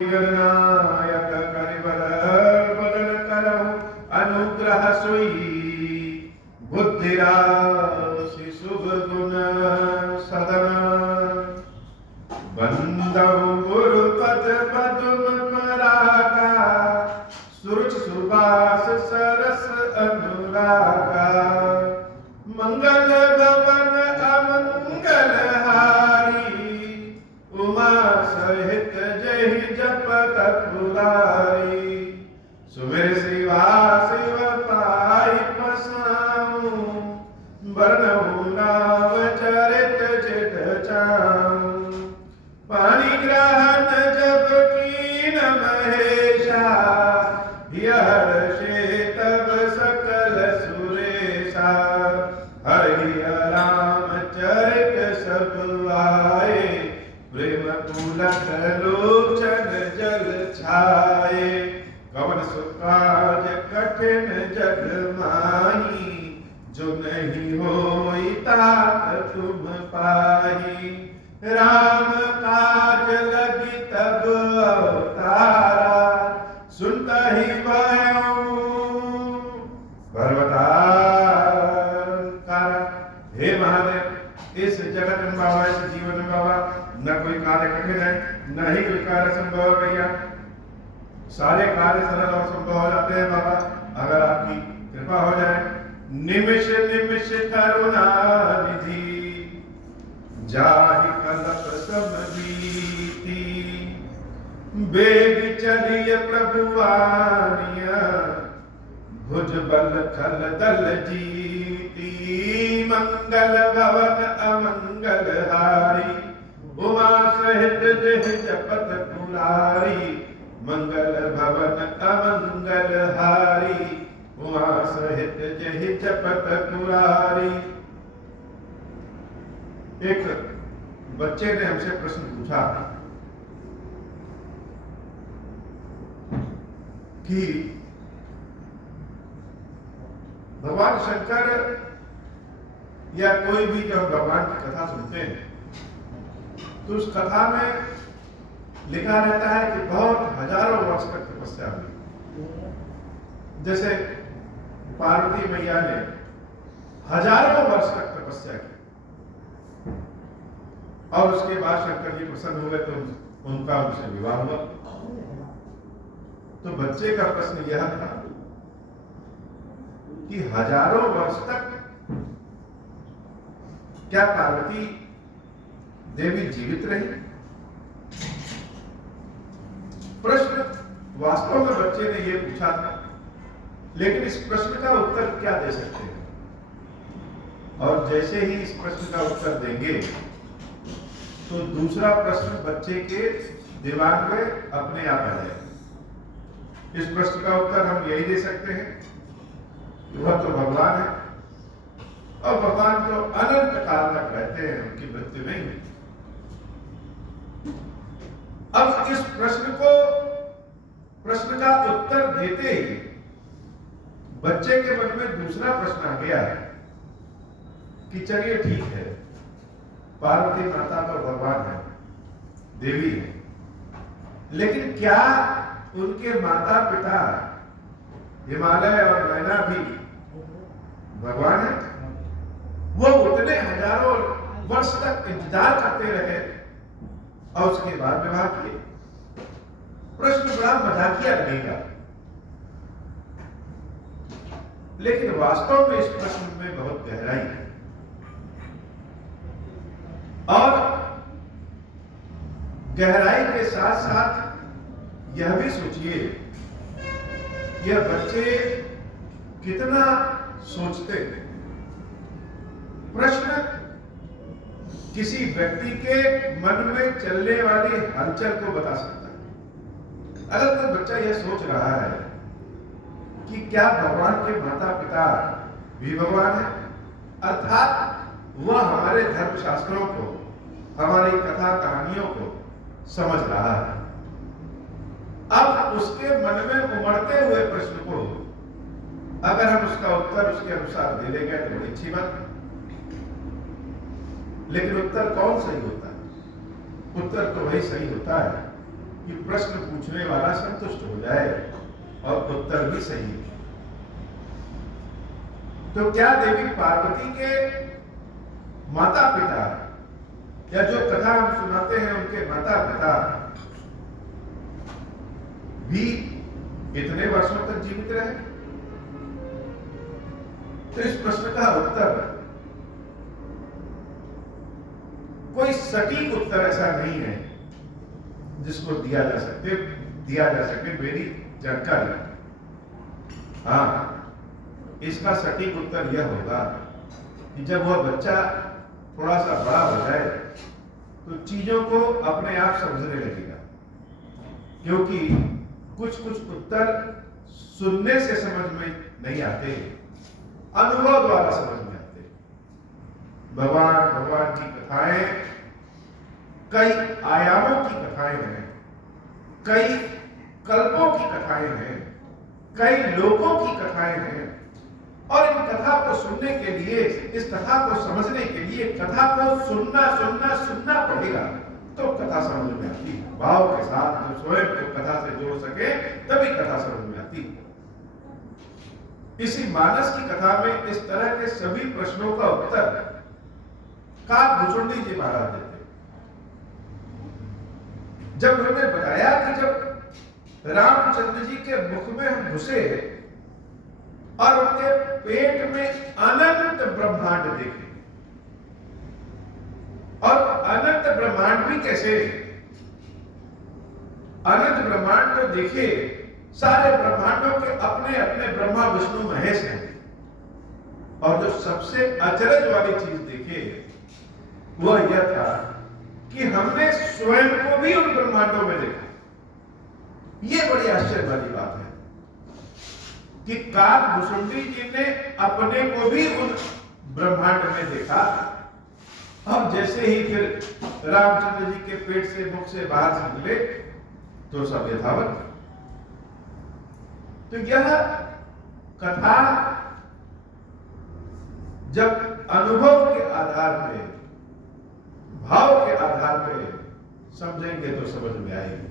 गणनायक करिबर बदन करहु अनुग्रह सोई बुद्धि राशि शुभ गुण सदन बंदहु गुरुपद पदुम परागा सुरुचि सुबास सरस अनुरागा मंगल भवन अमंगल हारी उमा सहित जय जपत पुरारी सुमिर शिवा शिव पाई पसाऊं बरनहु नाव चरित चित चाऊं पानी ग्रहण जब कीन महेशा हर्षे तब सकल सुरेशा हरि राम चरित सब आए प्रेम पुलक लोचन जल छाए कवन सुकाज कठिन जग माही जो नहीं होई तात तुम पाही राम काज लगी तब अवतारा सुनता ही भयो पर्वतार। हे महादेव, इस जगत में बाबा, इस जीवन में बाबा न कोई कार्य कठिन है, न ही कोई कार्य संभव है भैया। सारे कार्य सरल और संभव हो जाते हैं बाबा, अगर आपकी कृपा हो जाए। निमिष निमिष करुणा निधि जाहि कलप सब बीती बेग चलिए प्रभु आनिया भुज बल खल दल जीती मंगल भवन अमंगल हारी उमा सहित जय जपत पुरारी मंगल भवन अमंगल हारी उमा सहित जय जपत पुरारी। एक बच्चे ने हमसे प्रश्न पूछा कि भगवान शंकर या कोई भी जब भगवान की कथा सुनते हैं तो उस कथा में लिखा रहता है कि बहुत हजारों वर्ष तक तपस्या हुई। जैसे पार्वती मैया ने हजारों वर्ष तक तपस्या की और उसके बाद शंकर जी प्रसन्न हुए तो उनका उनसे विवाह हुआ। तो बच्चे का प्रश्न यह था कि हजारों वर्ष तक क्या पार्वती देवी जीवित रही? प्रश्न वास्तव में बच्चे ने यह पूछा था, लेकिन इस प्रश्न का उत्तर क्या दे सकते हैं? और जैसे ही इस प्रश्न का उत्तर देंगे तो दूसरा प्रश्न बच्चे के दिमाग में अपने आप आ जाएगा। इस प्रश्न का उत्तर हम यही दे सकते हैं कि वह तो भगवान है और भगवान तो अनंत काल तक रहते हैं, उनकी मृत्यु नहीं है। अब इस प्रश्न का उत्तर देते ही बच्चे के मन में दूसरा प्रश्न आ गया कि चलिए ठीक है, पार्वती माता तो भगवान है, देवी है, लेकिन क्या उनके माता पिता हिमालय और मैना भी भगवान है? वो उतने हजारों वर्ष तक इंतजार करते रहे और उसके बाद विवाह किए। प्रश्न बड़ा मजाकिया लगेगा, लेकिन वास्तव में इस प्रश्न में बहुत गहराई है। और गहराई के साथ साथ यह भी सोचिए, यह बच्चे कितना सोचते हैं। प्रश्न किसी व्यक्ति के मन में चलने वाली हलचल को बता सकता है। अगर कोई बच्चा यह सोच रहा है कि क्या भगवान के माता पिता भी भगवान है, अर्थात वह हमारे धर्म शास्त्रों को, हमारी कथा कहानियों को समझ रहा है, अब उसके मन में उमड़ते हुए प्रश्न को अगर हम उसका उत्तर उसके अनुसार दे देंगे तो बड़ी अच्छी बात है। लेकिन उत्तर कौन सही होता है? उत्तर तो वही सही होता है कि प्रश्न पूछने वाला संतुष्ट हो जाए और उत्तर भी सही हो। तो क्या देवी पार्वती के माता पिता या जो कथा हम सुनाते हैं उनके माता पिता भी इतने वर्षों तक जीवित रहे? तो इस प्रश्न का उत्तर, कोई सटीक उत्तर ऐसा नहीं है जिसको दिया जा सके मेरी जानकारी। हाँ, इसका सटीक उत्तर यह होगा कि जब वह बच्चा थोड़ा सा बड़ा हो जाए तो चीजों को अपने आप समझने लगेगा, क्योंकि कुछ उत्तर सुनने से समझ में नहीं आते, अनुभव द्वारा समझ में आते। भगवान की कथाएं कई आयामों की कथाएं हैं, कई कल्पों की कथाएं हैं, कई लोकों की कथाएं हैं, और इन कथा को सुनने के लिए, इस कथा को समझने के लिए कथा को सुनना पड़ेगा, तो कथा समझ में आती है। भाव के साथ जब स्वयं को कथा से जोड़ सके तभी कथा समझ में आती है। इसी मानस की कथा में इस तरह के सभी प्रश्नों का उत्तर काकभुचुंडी जी महाराज देते। जब उन्होंने बताया कि जब रामचंद्र जी के मुख में हम घुसे और उनके पेट में अनंत ब्रह्मांड देखे, और अनंत ब्रह्मांड भी कैसे, अनंत ब्रह्मांड तो देखे, सारे ब्रह्मांडों के अपने अपने ब्रह्मा विष्णु महेश हैं, और जो सबसे अचरज वाली चीज देखे वह यह था कि हमने स्वयं को भी उन ब्रह्मांडों में देखा। यह बड़ी आश्चर्य वाली बात है कि काकभुचुंडी जी ने अपने को भी उन ब्रह्मांड में देखा। अब जैसे ही फिर रामचंद्र जी के पेट से, मुख से बाहर से निकले तो सब यथावत। तो यह कथा जब अनुभव के आधार पे, भाव के आधार पे समझेंगे तो समझ में आएगी।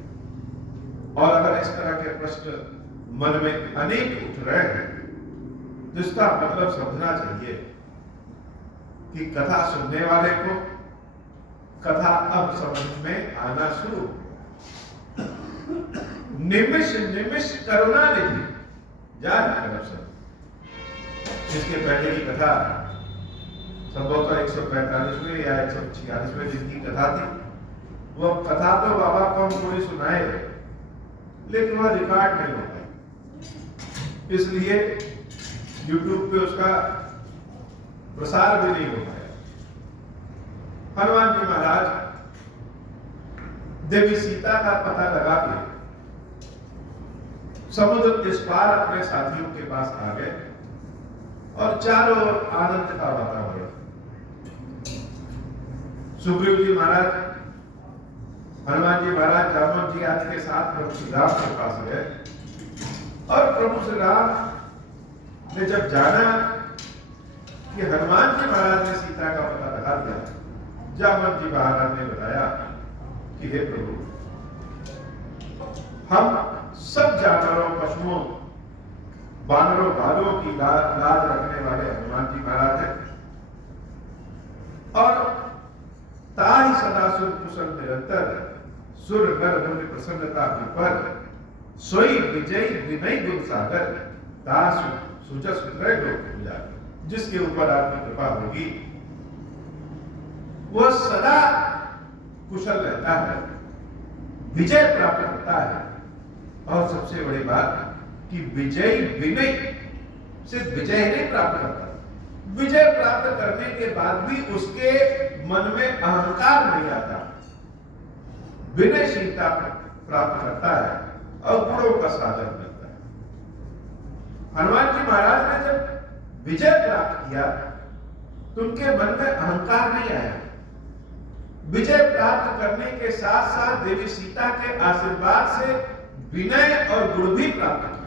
और अगर इस तरह के प्रश्न मन में अनेक उठ रहे हैं तो इसका मतलब समझना चाहिए कि कथा सुनने वाले को कथा अब समझ में आना शुरू। निमिष निमिष करुणा निधि जान करब सब। इसके पहले की कथा संभवतः 145वें या 146वें दिन की कथा थी। वो कथा तो बाबा को हम थोड़ी सुनाए, लेकिन वह रिकॉर्ड नहीं हो पाई, इसलिए YouTube पे उसका प्रसार भी नहीं हो पाया। हनुमान जी महाराज देवी सीता का पता लगा के समुद्र इस पार अपने साथियों के पास आ गए और चारों ओर आनंद का वातावरण। सुग्रीव जी महाराज, हनुमान जी महाराज जामवंत जी आदि के साथ प्रभु श्री राम के पास गए, और प्रभु श्री राम ने जब जाना कि हनुमान जी महाराज ने सीता का पता लगा दिया, जामवंत जी महाराज ने बताया कि हे प्रभु, हम सब जानवरों, पशुओं, बानरों, भालुओं की लाज रखने वाले हनुमान जी महाराज हैं, और ताहि सदा सुर कुशल निरंतर, सुर नर मुनि प्रसन्नता विपर, सोई विजयी विनय गुण सागर, दासु सुजस उतरे लोक उजागर। जिसके ऊपर आपकी कृपा होगी वह सदा कुशल रहता है, विजय प्राप्त करता है, और सबसे बड़ी बात कि विजयी विनय सिर्फ विजय नहीं प्राप्त करता, विजय प्राप्त करने के बाद भी उसके मन में अहंकार नहीं आता, विनयशीलता प्राप्त करता है और गुणों का साधन करता है। हनुमान जी महाराज ने जब विजय प्राप्त किया तो उनके मन में अहंकार नहीं आया। विजय प्राप्त करने के साथ साथ देवी सीता के आशीर्वाद से विनय और गुण भी प्राप्त किए।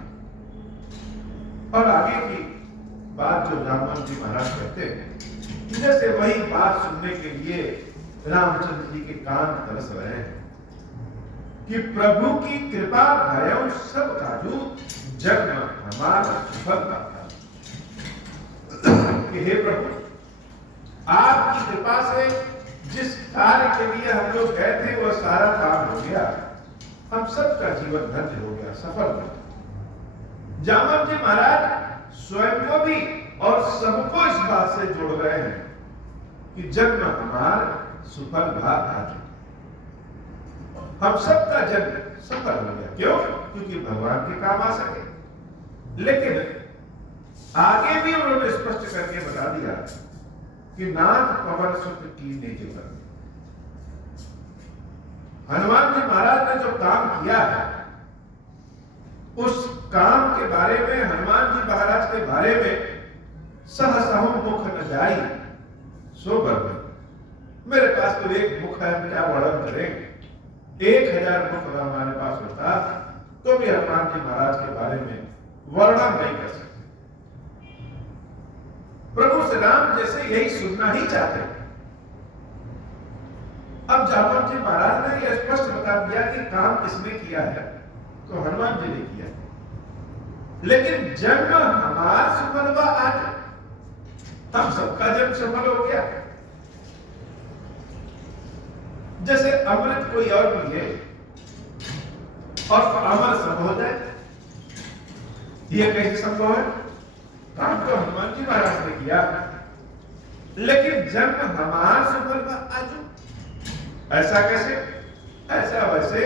और आगे की बात जो जामवंत जी महाराज कहते हैं, जैसे वही बात सुनने के लिए रामचंद्र जी के कान तरस रहे हैं कि प्रभु की कृपा भयउ सब काजू जन्म हमारा सफल था। कि हे प्रभु, आपकी कृपा से जिस कार्य के लिए हम लोग गए थे वह सारा काम हो गया, हम सबका जीवन धन्य हो गया, सफल हो गया। जामवंत जी महाराज स्वयं को भी और सबको इस बात से जोड़ रहे हैं कि जन्म हमारा सुफल भा आज, हम सबका जन्म सफल हो गया। क्यों? क्योंकि भगवान के काम आ सके। लेकिन आगे भी उन्होंने स्पष्ट करके बता दिया कि नाथ पवन सुत की निज पर। हनुमान जी महाराज ने जो काम किया है, उस काम के बारे में, हनुमान जी महाराज के बारे में सहसहु मुख न जाई सो वर्णन। मेरे पास तो एक मुख है, हम क्या वर्णन करें? 1000 मुख हमारे पास होता तो भी हनुमान जी महाराज के बारे में वर्णन नहीं कर सकते। प्रभु श्री राम जैसे यही सुनना ही चाहते हैं। अब जामवंत जी महाराज ने यह स्पष्ट बता दिया कि काम किसने किया है, तो हनुमान जी ने किया। लेकिन जन्म हमारा सफल हुआ आज, हम सबका जन्म सफल हो गया। जैसे अमृत कोई और पिए और अमर सब हो जाए, यह कैसे संभव है? काम तो हनुमान जी महाराज ने किया, लेकिन जन्म हमारा सफल हुआ आज। ऐसा कैसे? ऐसा वैसे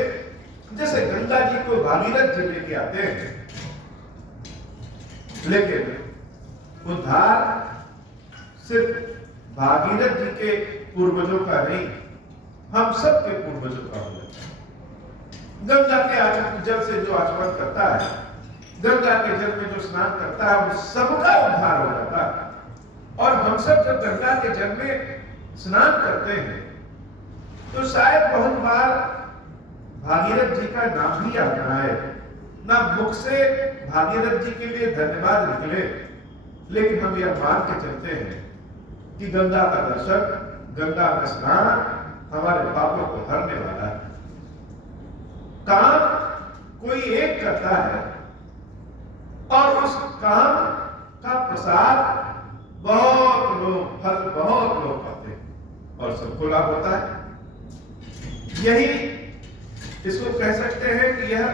जैसे गंगा जी को भागीरथ जी लेके आते हैं, लेकिन उद्धार सिर्फ भागीरथ जी के पूर्वजों का नहीं, हम सब के पूर्वजों का हो जाता है। गंगा के जल से जो आचमन करता है, गंगा के जल में जो स्नान करता है, वो सबका उद्धार हो जाता है। और हम सब जब गंगा के जल में स्नान करते हैं तो शायद बहुत बार भागीरथ जी का नाम भी याद ना आए, ना मुख से भागीरथ जी के लिए धन्यवाद निकले, लेकिन हम यह मान के चलते हैं कि गंगा का दर्शन, गंगा का स्नान हमारे पापों को हरने वाला है। काम कोई एक करता है और उस काम का प्रसाद बहुत लोग, फल बहुत लोग पाते हैं और सबको लाभ होता है। यही इसको कह सकते हैं कि यह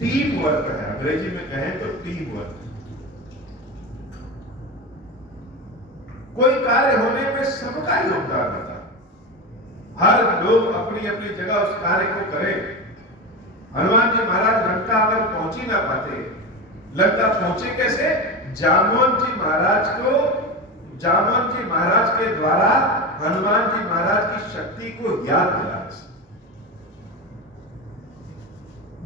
टीम वर्क है। अंग्रेजी में कहें तो टीम वर्क। कोई कार्य होने में सबका योगदान होता है, हर लोग अपनी अपनी जगह उस कार्य को करें। हनुमान जी महाराज लंका अगर पहुंच ही ना पाते, लंका पहुंचे कैसे? जामवंत जी महाराज के द्वारा हनुमान जी महाराज की शक्ति को याद दिलाने से।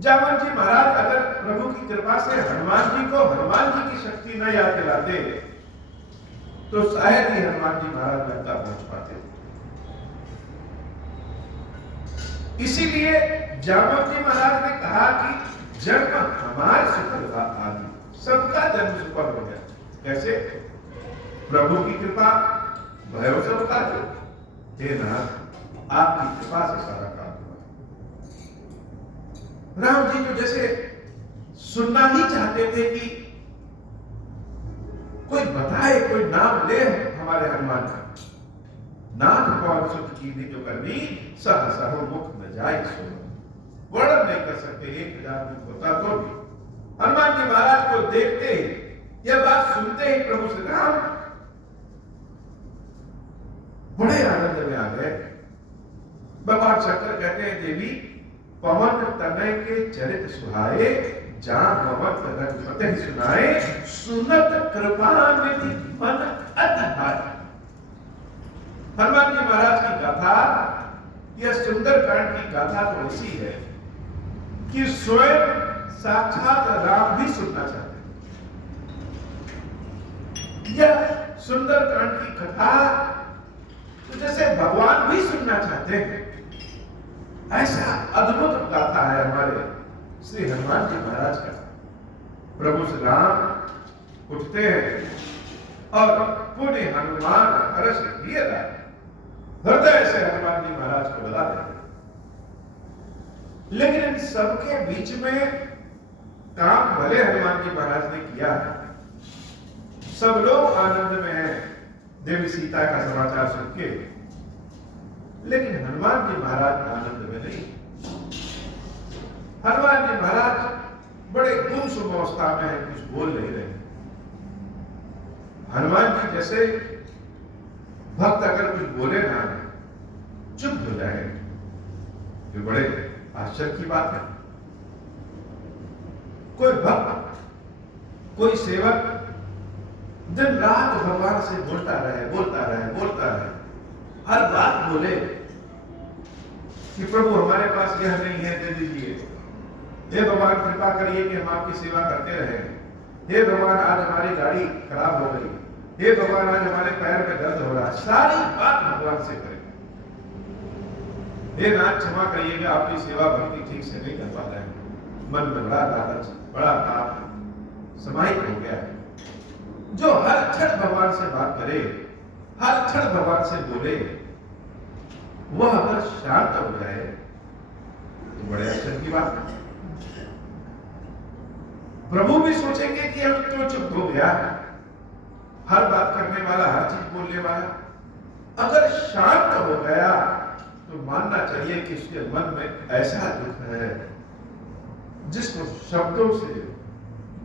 जामवंत जी महाराज अगर प्रभु की कृपा से हनुमान जी की शक्ति न याद दिलाते तो शायद ही हनुमान जी महाराज लंका पहुंच पाते। इसीलिए जामवंत जी महाराज ने कहा कि जन्म हमारे सफल हुआ आदि, सबका जन्म सफल हो गया। कैसे? प्रभु की कृपा भय सब काजू। हे नाथ, आपकी कृपा से सारा काम हुआ। राम जी तो जैसे सुनना ही चाहते थे कि कोई बताए, कोई नाम ले हमारे हनुमान का। नाथ पवन सुत की जो करनी सहसहु मुख न जाए सो। वर्णन नहीं कर सकते, 1000 मुख होता तो भी। हनुमान जी महाराज को देखते ही, यह बात सुनते ही प्रभु श्री राम बड़े आनंद में आ गए। भगवान शंकर कहते हैं, देवी पवन तनय के चरित सुहाए, जान भवन रघुपति सुनाए, सुनत कृपा निधि मन अति भारी। हनुमान जी महाराज की गाथा, यह सुंदर कांड की गाथा तो ऐसी है कि स्वयं साक्षात राम भी सुनना चाहते हैं। यह सुंदर कांड की कथा तो जैसे भगवान भी सुनना चाहते हैं, ऐसा अद्भुत गाथा है हमारे श्री हनुमान जी महाराज का। प्रभु श्री राम उठते हैं और पुण्य हनुमान हर्ष हृदय से हनुमान जी महाराज को बता देते हैं। लेकिन इन सबके बीच में काम भले हनुमान जी महाराज ने किया, सब लोग आनंद में हैं देवी सीता का समाचार सुन के, लेकिन हनुमान जी महाराज आनंद में नहीं। हनुमान जी महाराज बड़े गुमसुम अवस्था में हैं, कुछ बोल नहीं रहे। हनुमान जी जैसे भक्त अगर कुछ बोले ना, चुप हो जाए, ये बड़े आश्चर्य की बात है। कोई भक्त, कोई सेवक दिन रात भगवान से बोलता रहे, बोलता रहे, बोलता रहे, हर बात बोले कि प्रभु हमारे पास यह नहीं है, दे दीजिए। हे भगवान कृपा करिए कि हम आपकी सेवा करते रहे। हे भगवान आज हमारी गाड़ी खराब हो गई। हे भगवान आज हमारे पैर में दर्द हो रहा है। सारी बात भगवान से करें। हे नाथ क्षमा करिए कि आपकी सेवा भक्ति ठीक से नहीं कर पा रहे हैं। मन में बड़ा लालच, बड़ा पाप समाहित हो गया है। जो हर क्षण भगवान से बात करे, हर क्षण भगवान से बोले, वह अगर शांत हो जाए तो बड़े आश्चर्य की बात है। प्रभु भी सोचेंगे कि अब तो चुप हो गया, हर बात करने वाला, हर चीज बोलने वाला अगर शांत हो गया तो मानना चाहिए कि उसके मन में ऐसा दुख है जिसको शब्दों से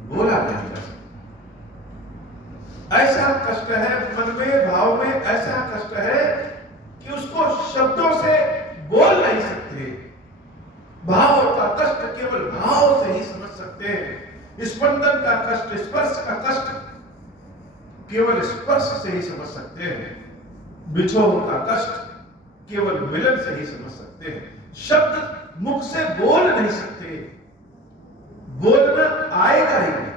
बोला नहीं जा सकता। ऐसा कष्ट है मन में, भाव में ऐसा कष्ट है कि उसको शब्दों से बोल नहीं सकते। भाव का कष्ट केवल भाव से ही समझ सकते हैं। स्पंदन का कष्ट, स्पर्श का कष्ट केवल स्पर्श से ही समझ सकते हैं। बिछोह का कष्ट केवल मिलन से ही समझ सकते हैं। शब्द मुख से बोल नहीं सकते, बोलना आएगा ही नहीं।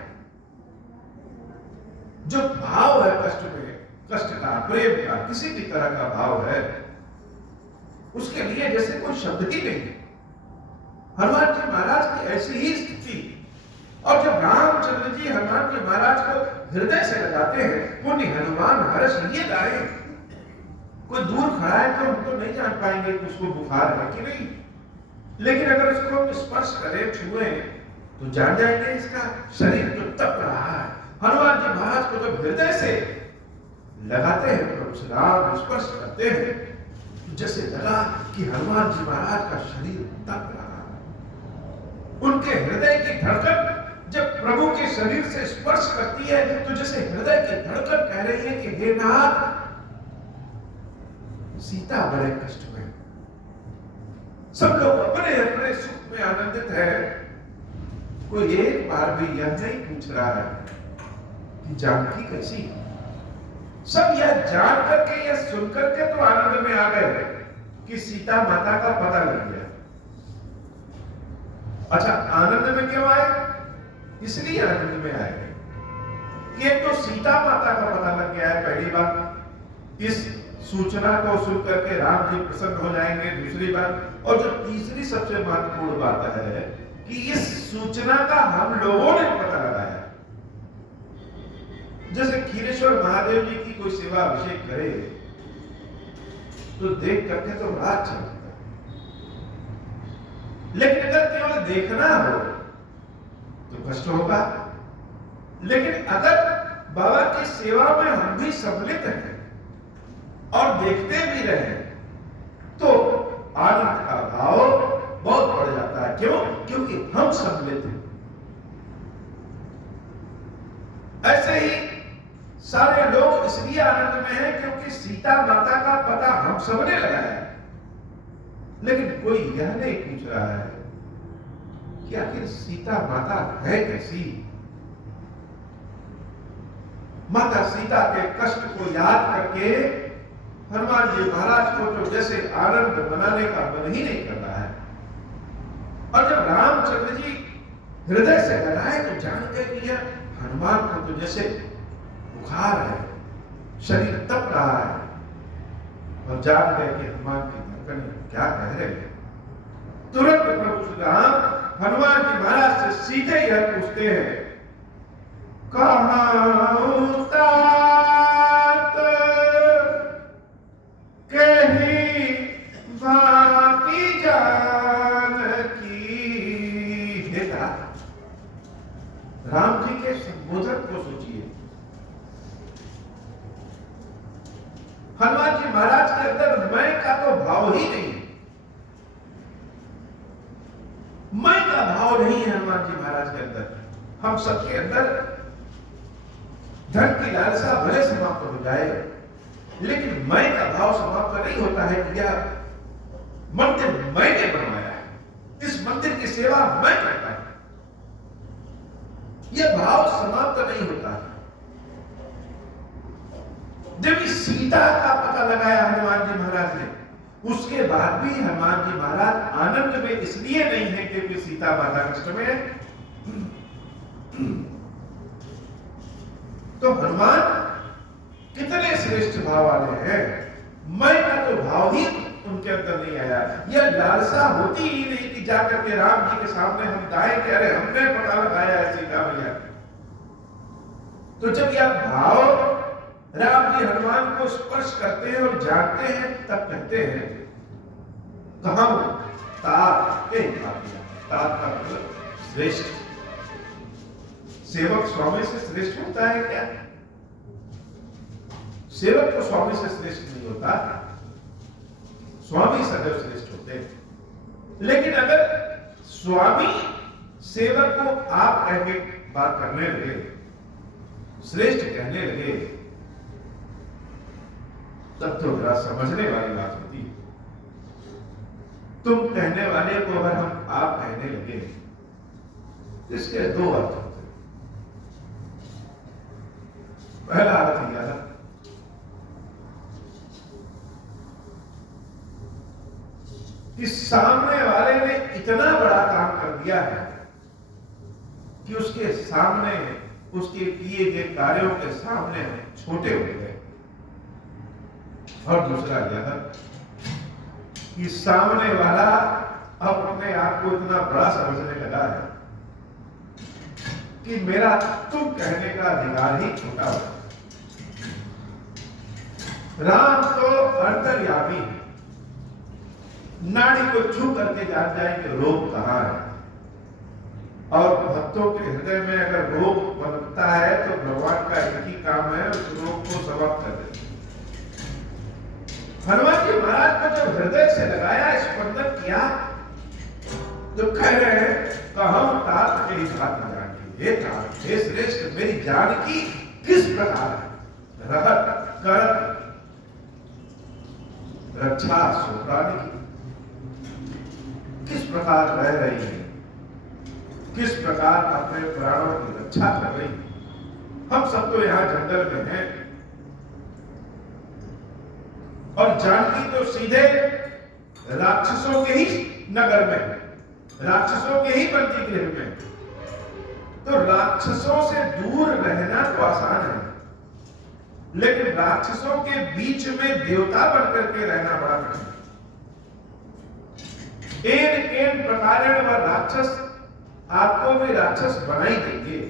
जो भाव है कष्ट में, कष्ट का, प्रेम का, किसी भी तरह का भाव है, उसके लिए जैसे कोई शब्द ही नहीं। हनुमान जी महाराज की ऐसी ही स्थिति। और जब रामचंद्र जी हनुमान जी महाराज को हृदय से लगाते हैं, पुण्य हनुमान हर्ष ये गाए। कोई दूर खड़ा है तो हम तो नहीं जान पाएंगे कि उसको बुखार है कि नहीं, लेकिन अगर उसको हम स्पर्श करें, छुए, तो जान जाएंगे इसका शरीर तो तप रहा है। हनुमान जी महाराज को जब हृदय से लगाते हैं, प्रभु श्री राम स्पर्श करते हैं, तो जैसे लगा कि हनुमान जी महाराज का शरीर तप रहा है। उनके हृदय की धड़कन जब प्रभु के शरीर से स्पर्श करती है, तो जैसे हृदय की धड़कन कह रही है कि हे नाथ, सीता बड़े कष्ट में। सब लोग अपने अपने सुख में आनंदित है। कोई एक बार भी यह नहीं पूछ रहा है कि जानकी कैसी। सब यह जान करके, यह सुन करके तो आनंद में आ गए कि सीता माता का पता लग गया। अच्छा, आनंद में क्यों आए? इसलिए आनंद में आए कि एक तो सीता माता का पता लग गया है, पहली बात। इस सूचना को सुन करके राम जी प्रसन्न हो जाएंगे, दूसरी बात। और जो तीसरी सबसे महत्वपूर्ण बात है कि इस सूचना का हम लोगों ने पता लगाया। जैसे खीरेश्वर महादेव जी की कोई सेवा अभिषेक करे तो देख करके तो बड़ा अच्छा लगता है, लेकिन अगर केवल देखना हो तो कष्ट होगा। लेकिन अगर बाबा की सेवा में हम भी सम्मिलित हैं और देखते भी रहे तो आनंद का भाव बहुत बढ़ जाता है। क्यों? क्योंकि हम सम्मिलित हैं। ऐसे ही सारे लोग इसलिए आनंद में हैं क्योंकि सीता माता का पता हम सबने लगाया है। लेकिन कोई यह नहीं पूछ रहा है कि आखिर सीता माता है कैसी। माता सीता के कष्ट को याद करके हनुमान जी महाराज को तो जैसे आनंद मनाने का मन ही नहीं कर रहा है। और जब रामचंद्र जी हृदय से लगाए तो जान गए कि यह हनुमान को तो जैसे बुखार है, शरीर तप रहा है। और जान गए कि हनुमान की धड़कन क्या कह रहे हैं। तुरंत प्रभु श्री राम हनुमान जी महाराज से सीधे यह पूछते हैं, कहां तात कहीं बाकी जानकी बेटा, राम जी के संबोधन को सोचिए। हनुमान जी महाराज के अंदर मैं का तो भाव ही नहीं है, मैं का भाव नहीं है हनुमान जी महाराज के अंदर। हम सबके अंदर धन की लालसा भले समाप्त हो जाए, लेकिन मैं का भाव समाप्त नहीं होता है कि यह मंदिर मैंने बनवाया है, इस मंदिर की सेवा मैं करता हूं, यह भाव समाप्त नहीं होता है। जब इस सीता का पता लगाया हनुमान जी महाराज ने, उसके बाद भी हनुमान जी महाराज आनंद में इसलिए नहीं है क्योंकि सीता माता कष्ट में है। तो हनुमान कितने श्रेष्ठ भाव वाले हैं, मैं का तो भाव ही उनके अंदर नहीं आया। यह लालसा होती ही नहीं कि जाकर के राम जी के सामने हम गाएं कि अरे हमने पता लगाया है सीता मैया। तो जब यह भाव राम जी हनुमान को स्पर्श करते हैं और जानते हैं, तब कहते हैं कहां तात के तात का मतलब श्रेष्ठ। सेवक स्वामी से श्रेष्ठ होता है क्या? सेवक तो स्वामी से श्रेष्ठ नहीं होता, स्वामी सदैव श्रेष्ठ होते हैं। लेकिन अगर स्वामी सेवक को आप कह के बात करने लगे, श्रेष्ठ कहने लगे, तब तो जरा समझने वाली बात होती है। तुम कहने वाले को अगर हम आप कहने लगे, इसके दो अर्थ होते। पहला अर्थ यह कि सामने वाले ने इतना बड़ा काम कर दिया है कि उसके सामने, उसके किए गए कार्यों के सामने छोटे हो गए। और दूसरा यह कि सामने वाला अब अपने आप को इतना बड़ा समझने लगा है कि मेरा तुम कहने का अधिकार ही छोटा हो। राम तो अंतर्यामी है, नाड़ी को छू करके जान जाएंगे रोग कहां है। और भक्तों के हृदय में अगर रोग बनता है तो भगवान का एक ही काम है उस रोग को समाप्त कर देना। हनुमान जी महाराज को जब हृदय से लगाया, स्पंदन किया, तो कह रहे हैं कहूं तात के साथ जानकी, हे तात, हे श्रेष्ठ, मेरी जानकी किस प्रकार है, रहत करत रक्षा सुप्राणी की, किस प्रकार रह रही है, किस प्रकार अपने प्राणों की रक्षा कर रही है। हम सब तो यहां जंगल में हैं और जानकी तो सीधे राक्षसों के ही नगर में, राक्षसों के ही बंदी गृह में। तो राक्षसों से दूर रहना तो आसान है, लेकिन राक्षसों के बीच में देवता बनकर के रहना बड़ा कठिन है। एन केन प्रकारेण वह राक्षस आपको भी राक्षस बनाई देंगे।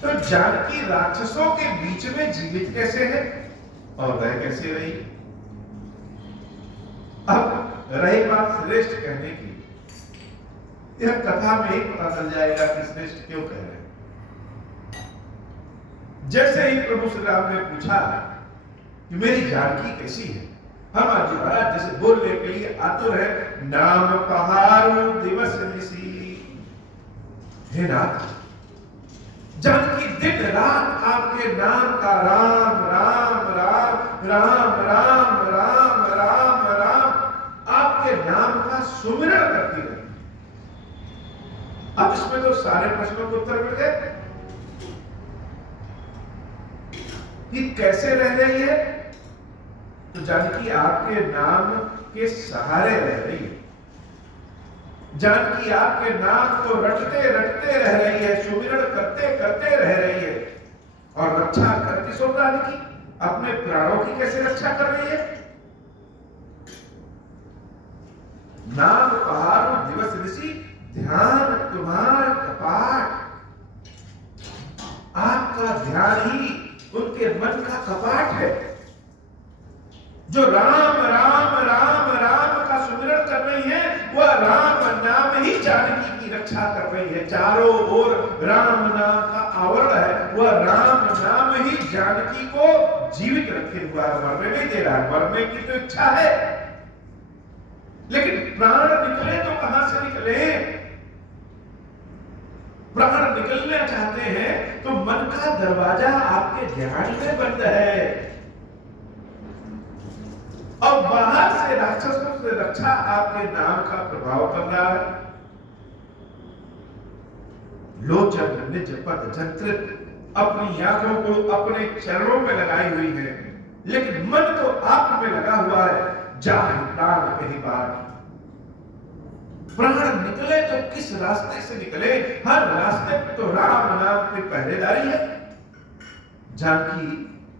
तो जानकी राक्षसों के बीच में जीवित कैसे है और रह कैसे रही? अब रही बात श्रेष्ठ कहने की, यह कथा में ही पता चल जाएगा कि श्रेष्ठ क्यों कह रहे हैं। जैसे ही प्रभु श्री राम ने पूछा कि मेरी जानकी कैसी है, हनुमान जी महाराज जैसे बोलने के लिए आतुर है, नाम पहाड़ो दिवस निसी, हे नाथ, जानकी दिन रात आपके नाम का राम राम राम राम राम राम राम राम आपके नाम का सुमिरन करती रहती। अब इसमें तो सारे प्रश्नों के उत्तर मिल गए कि कैसे रह रही है। तो जानकी आपके नाम के सहारे रह रही है, जानकी आपके नाम को रटते रटते रह रही है, सुमिरन करते करते रह रही है। और रक्षा करती सोमरानी की, अपने प्राणों की कैसे रक्षा कर रही है? नाम पहाड़ो दिवस ऋषि, ध्यान तुम्हार कपाट, आपका ध्यान ही उनके मन का कपाट है। जो राम राम राम राम का सुमिरन कर रही है, वह राम नाम जानकी की रक्षा कर रही है। चारों ओर राम नाम का आवरण है, वह राम नाम ही जानकी को जीवित रखे हुआ है, मरने नहीं दे रहा है। मरने की तो इच्छा है, लेकिन प्राण निकले तो कहां से निकले? प्राण निकलना चाहते हैं तो मन का दरवाजा आपके ध्यान में बंद है, और बाहर से राक्षसों से रक्षा आपके नाम का प्रभाव कर रहा है। लोचन निज पद जंत्रित अपनी आंखों को अपने चरणों में लगाई हुई है, लेकिन मन तो आप में लगा हुआ है। जाहि प्राण कहीं बार, प्राण निकले तो किस रास्ते से निकले? हर रास्ते पे तो राम नाम की पहरेदारी है। जानकी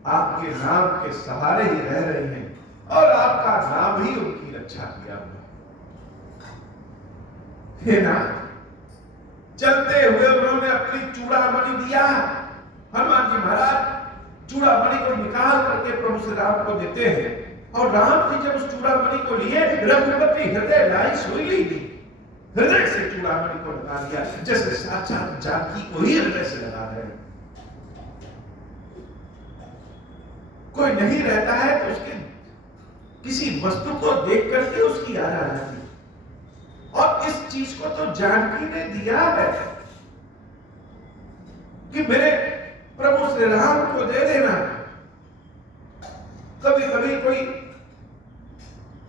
आपके नाम के सहारे ही रह रही हैं, और आपका नाम ही उनकी रक्षा किया हुआ है ना। चलते हुए उन्होंने अपनी चूड़ामणि दिया। हनुमान जी महाराज चूड़ामणि को निकाल करके प्रभु श्री राम को देते हैं, और राम जी जब उस चूड़ामणि को लिए, रघुपति हृदय लाई सोई ली थी। हृदय से चूड़ामणि को लगा दिया, जैसे साक्षात जानकी को ही हृदय से लगा रहे हैं। कोई नहीं रहता है तो उसके किसी वस्तु को देख करके उसकी याद आ जाती है, और इस चीज को तो जानकी ने दिया है कि मेरे प्रभु श्री राम को दे देना। कभी कभी कोई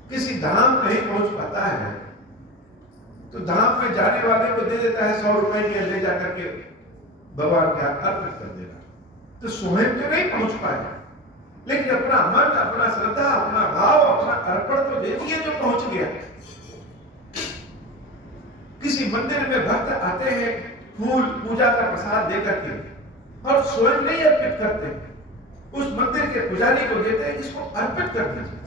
किसी धाम नहीं पहुंच पाता है तो धाम में जाने वाले को दे देता है 100 रुपए के, ले जाकर के भगवान के अर्पित कर देना। तो स्वयं तो नहीं पहुंच पाए, लेकिन अपना मन, अपना श्रद्धा, अपना भाव, अपना अर्पण तो दे दिए जो पहुंच गया। किसी मंदिर में भक्त आते हैं फूल पूजा का प्रसाद देकर के, और स्वयं नहीं अर्पित करते, उस मंदिर के पुजारी को देते हैं, इसको अर्पित कर दीजिए।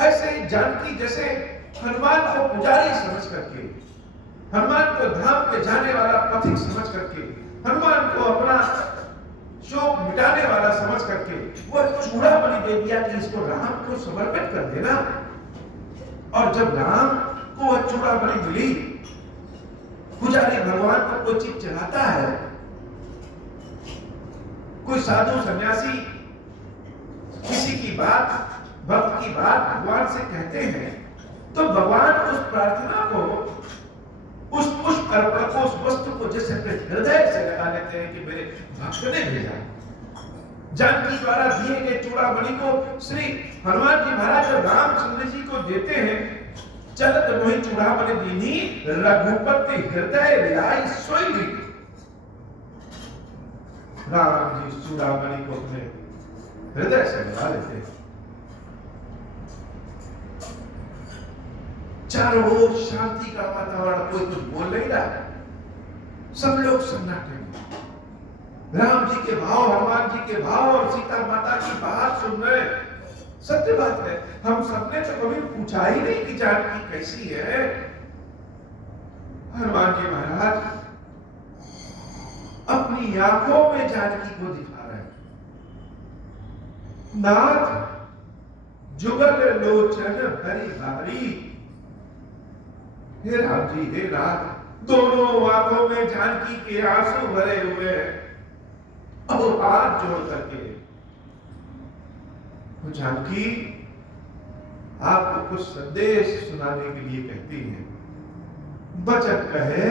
ऐसे ही जानकी जैसे हनुमान को पुजारी समझ करके, हनुमान को धाम पे जाने वाला पथिक समझ करके, हनुमान को अपना शोक मिटाने वाला समझ करके वह चूड़ामणि दे दिया कि इसको राम को समर्पित कर देना। और जब राम को वह चूड़ामणि मिली, पुजारी भगवान को कोई चीज चढ़ाता है, कोई साधु सन्यासी किसी की बात, भक्त की बात भगवान से कहते हैं, तो भगवान उस प्रार्थना को, उस पुष्प अर्पण को, उस वस्तु को जैसे अपने हृदय से लगा लेते हैं कि मेरे भक्त ने भेजा। जानकी द्वारा दिए गए चूड़ामणि को श्री हनुमान जी महाराज जब रामचंद्र जी को देते हैं, चलत मोहि चूड़ामणि दीनी रघुपति हृदय लाई सोई ली। राम जी चूड़ामणि को अपने हृदय से लगा लेते हैं। चारों ओर शांति का वातावरण, कोई कुछ बोल नहीं रहा, सब लोग सन्नाटे में। राम जी के भाव, हनुमान जी के भाव और सीता माता की बात सुन रहे। सत्य बात है, हम सबने तो कभी पूछा ही नहीं कि जानकी कैसी है। हनुमान जी महाराज अपनी आंखों में जानकी को दिखा रहे हैं। नाथ जुगल लोचन हरि भारी, हे राम जी, हे राम, दोनों आंखों में जानकी के आंसू भरे हुए हैं। अब हाथ जोड़ करके जानकी आपको कुछ संदेश सुनाने के लिए कहती है। बचन कहे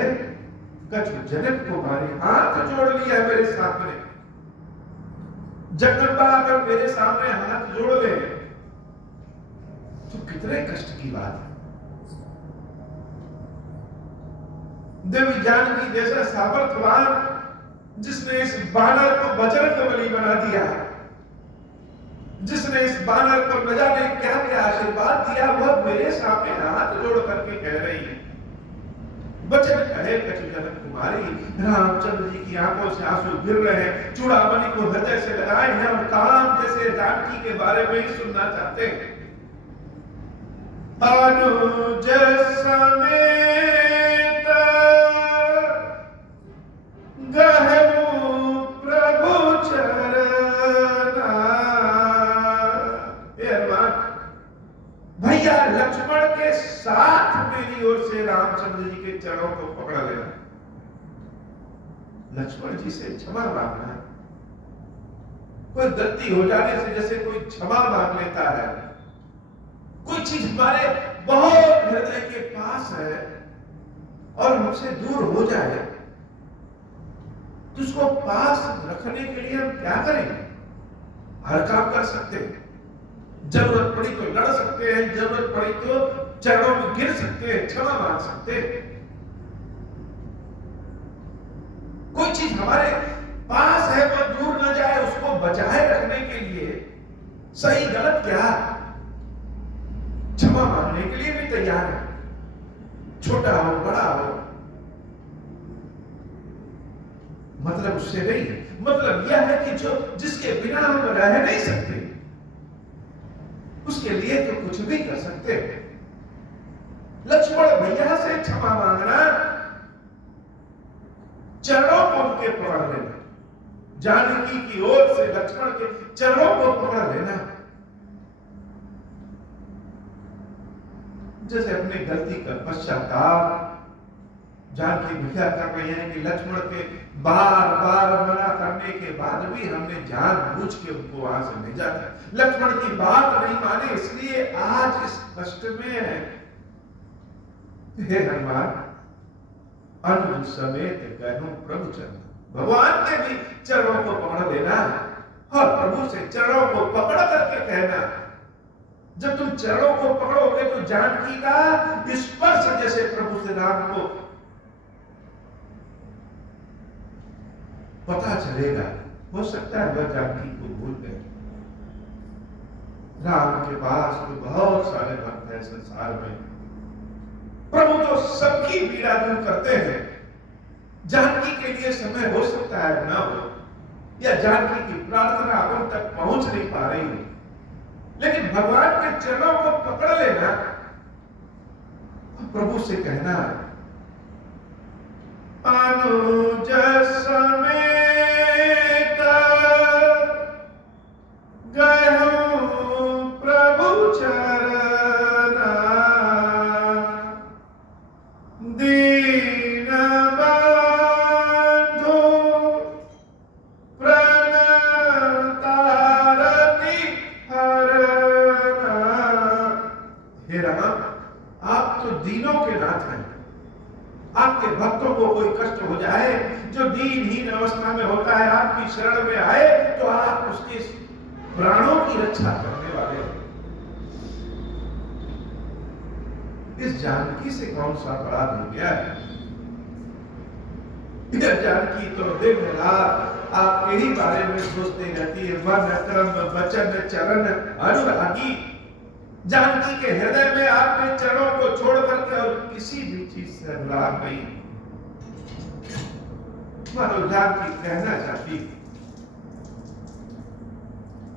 कछु जनक को मारे, हाथ जोड़ लिया मेरे सामने। जगदम्बा अगर मेरे सामने हाथ जोड़ ले तो कितने कष्ट की बात है। देवी जानकी जैसा सामर्थ्यवान, जिसने इस बानर को बजरंगबली बना दिया, जिसने इस बानर को न जाने क्या क्या आशीर्वाद दिया, वह मेरे सामने हाथ जोड़ करके कह रही है। बचन कहे कछु जनक कुमारी, रामचंद्र जी की आंखों से आंसू गिर रहे हैं। चूड़ामणि को हृदय से लगाए हैं और काम जैसे जानकी के बारे में ही सुनना चाहते हैं। अनुज समेत गहु प्रभु चरना। हे हनुमान, भैया लक्ष्मण के साथ मेरी ओर से रामचंद्र जी के चरणों को पकड़ लेना। लक्ष्मण जी से क्षमा मांगना। कोई गलती हो जाने से जैसे कोई क्षमा मांग लेता है, कोई चीज हमारे बहुत हृदय के पास है और हमसे दूर हो जाए तो उसको पास रखने के लिए हम क्या करेंगे? हर काम कर सकते हैं, जरूरत पड़ी तो लड़ सकते हैं, जरूरत पड़ी तो चरणों में गिर सकते हैं, क्षमा मांग सकते हैं। कोई चीज हमारे पास है वो दूर न जाए, उसको बचाए रखने के लिए सही गलत क्या क्षमा मांगने के लिए भी तैयार है, छोटा हो बड़ा हो। मतलब उससे नहीं है, मतलब यह है कि जो जिसके बिना हम रह नहीं सकते उसके लिए तो कुछ भी कर सकते हैं। लक्ष्मण भैया से क्षमा मांगना, चरणों को उनके पकड़ लेना, जानकी की ओर से लक्ष्मण के चरणों को पकड़ लेना। जैसे अपनी गलती का पश्चाताप जानकी भैया कर रहे हैं कि लक्ष्मण के बार बार मना करने के बाद भी हमने जानबूझ के उनको वहां से भेजा था। लक्ष्मण की बात नहीं माने, इसलिए आज इस कष्ट में है। हे हनुमान, अनुज समेत कहूं प्रभु चरण, भगवान के भी चरणों को पकड़ लेना और प्रभु से चरणों को पकड़ करके कहना। जब तुम चरणों को पकड़ोगे तो जानकी का स्पर्श जैसे प्रभु से राम को पता चलेगा। हो सकता है वह जानकी को भूल गए। राम के पास तो बहुत सारे भक्त हैं संसार में, प्रभु तो सबकी पीड़ा दूर करते हैं। जानकी के लिए समय हो सकता है ना हो, या जानकी की प्रार्थना उन तक पहुंच नहीं पा रही हो, लेकिन भगवान के चरणों को पकड़ लेना, प्रभु से कहना अनुज समेत गहूं प्रभु चरण, दीन बंधु प्रण तारति हरना। हे राम, आप तो दीनों के नाथ हैं। आपके भक्तों को कोई कष्ट हो जाए, जो दीनहीन अवस्था में होता है, आपकी शरण में आए तो आप उसके प्राणों की रक्षा करने वाले हैं। इस जानकी से कौन सा अपराध हो गया है? इधर जानकी तो दिन रात आपके ही बारे में सोचती रहती है, मन कर्म वचन चरण अनुरागी। जानकी के हृदय में आपके चरणों को छोड़ करके और किसी भी चीज से अनुराग नहीं। मानो जानकी कहना चाहती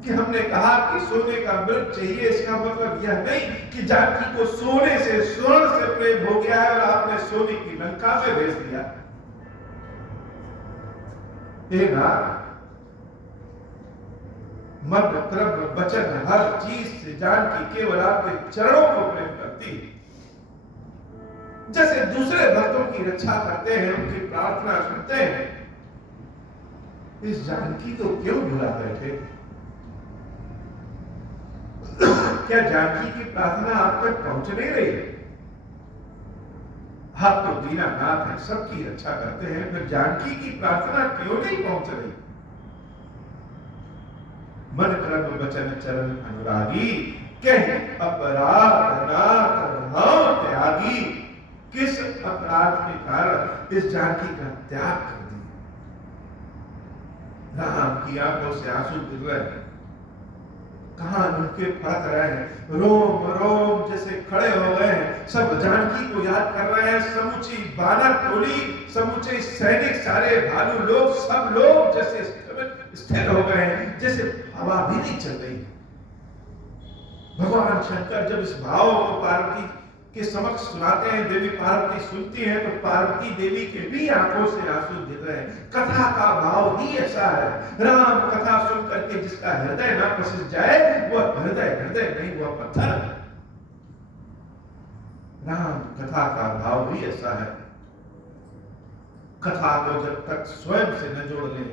कि हमने कहा कि सोने का मृग चाहिए, इसका मतलब यह नहीं कि जानकी को सोने से स्वर्ण से प्रेम हो गया है और आपने सोने की लंका में भेज दिया। मन कर्म वचन हर चीज से जानकी केवल आपके चरणों को प्रेम करती है। जैसे दूसरे भक्तों की रक्षा करते हैं, उनकी प्रार्थना सुनते हैं, इस जानकी को क्यों भुला बैठे? क्या जानकी की प्रार्थना आप तक पहुंच नहीं रही? आप तो दीनानाथ हैं, सबकी रक्षा करते हैं, फिर जानकी की प्रार्थना क्यों नहीं पहुंच रही? मन कर्म वचन चरण अनुरागी, कह अपराध नाथ त्यागी। किस अपराध के कारण इस जानकी का त्याग कर दिया? राम की आंखों से आंसू गिर रहे हैं, कान उनके फड़क रहे हैं, रोम रोम जैसे खड़े हो गए हैं। सब जानकी को याद कर रहे हैं। समूची बानर टोली, समूचे सैनिक, सारे भालू लोग, सब लोग जैसे स्थिर हो गए हैं, जैसे हवा भी नहीं चल रही। भगवान शंकर जब इस भाव को पार्वती के समक्ष सुनाते हैं, देवी पार्वती सुनती हैं, तो पार्वती देवी के भी आंखों से आंसू गिर रहे हैं। कथा का भाव ही ऐसा है। राम कथा सुन करके जिसका हृदय ना पसंद जाए, वह हृदय नहीं, वह पत्थर है। राम कथा का भाव भी ऐसा है। कथा को जब तक स्वयं से न जोड़ ले,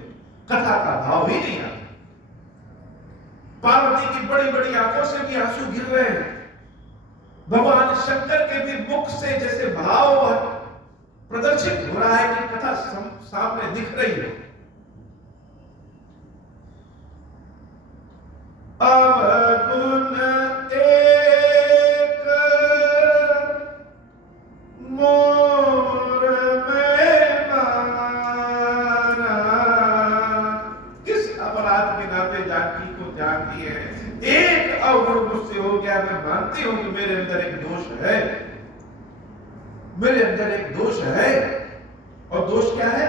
कथा का भाव ही नहीं आता। पार्वती की बड़ी बड़ी आंखों से भी आंसू गिर रहे हैं। भगवान शंकर के भी मुख से जैसे भाव प्रदर्शित हो रहा है कि कथा सामने दिख रही है। अवगुण एक मोर में मारा। किस अपराध के नाते जानकी को त्याग दिए हैं? एक अवगुण मुझसे हो गया, मैं मानती हूं कि मेरे अंदर एक दोष है, मेरे अंदर एक दोष है। और दोष क्या है?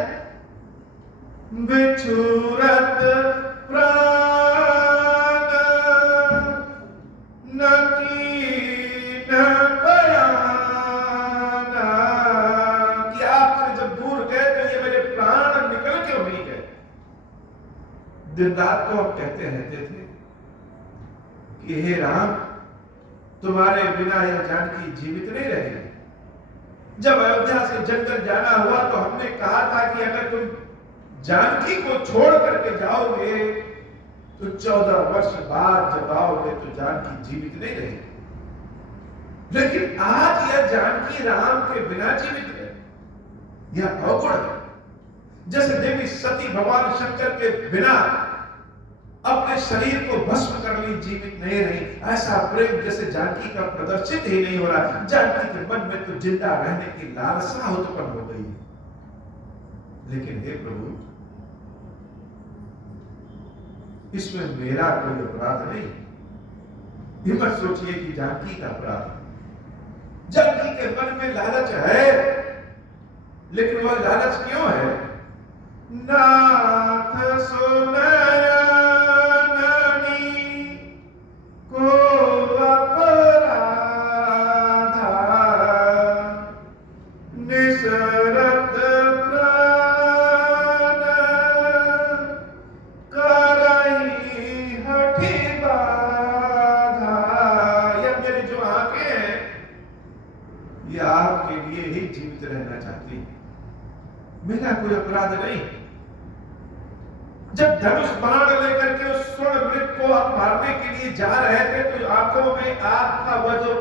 बिछुरत प्राण न कीन बयाना। कि आपसे जब दूर गए तो ये मेरे प्राण निकल क्यों नहीं गए? दिन रात तो आप कहते रहते थे कि हे राम, तुम्हारे बिना यह जानकी जीवित नहीं रहेगी। जब अयोध्या से जंगल जाना हुआ तो हमने कहा था कि अगर तुम जानकी को छोड़ करके जाओगे तो 14 वर्ष बाद जब आओगे तो जानकी जीवित नहीं रहेगी। लेकिन आज यह जानकी राम के बिना जीवित है, यह अवगुण है। जैसे देवी सती भगवान शंकर के बिना अपने शरीर को भस्म कर ली, जीवित नहीं रही, ऐसा प्रेम जैसे जानकी का प्रदर्शित ही नहीं हो रहा। जानकी के मन में तो जिंदा रहने की लालसा उत्पन्न हो गई। लेकिन हे प्रभु, इसमें मेरा कोई अपराध नहीं। ये मत सोचिए कि जानकी का अपराध। जानकी के मन में लालच है, लेकिन वह लालच क्यों है? नाथ सुनयनी को अपराधा निसरत प्राण करई हठी बाधा। ये मेरी जो आंखें हैं, ये आपके लिए ही जीवित रहना चाहती है, मेरा कोई अपराध नहीं। जब धनुष बाण लेकर के उस स्वर्ण मृग को आप मारने के लिए जा रहे थे तो आंखों में आपका वह जो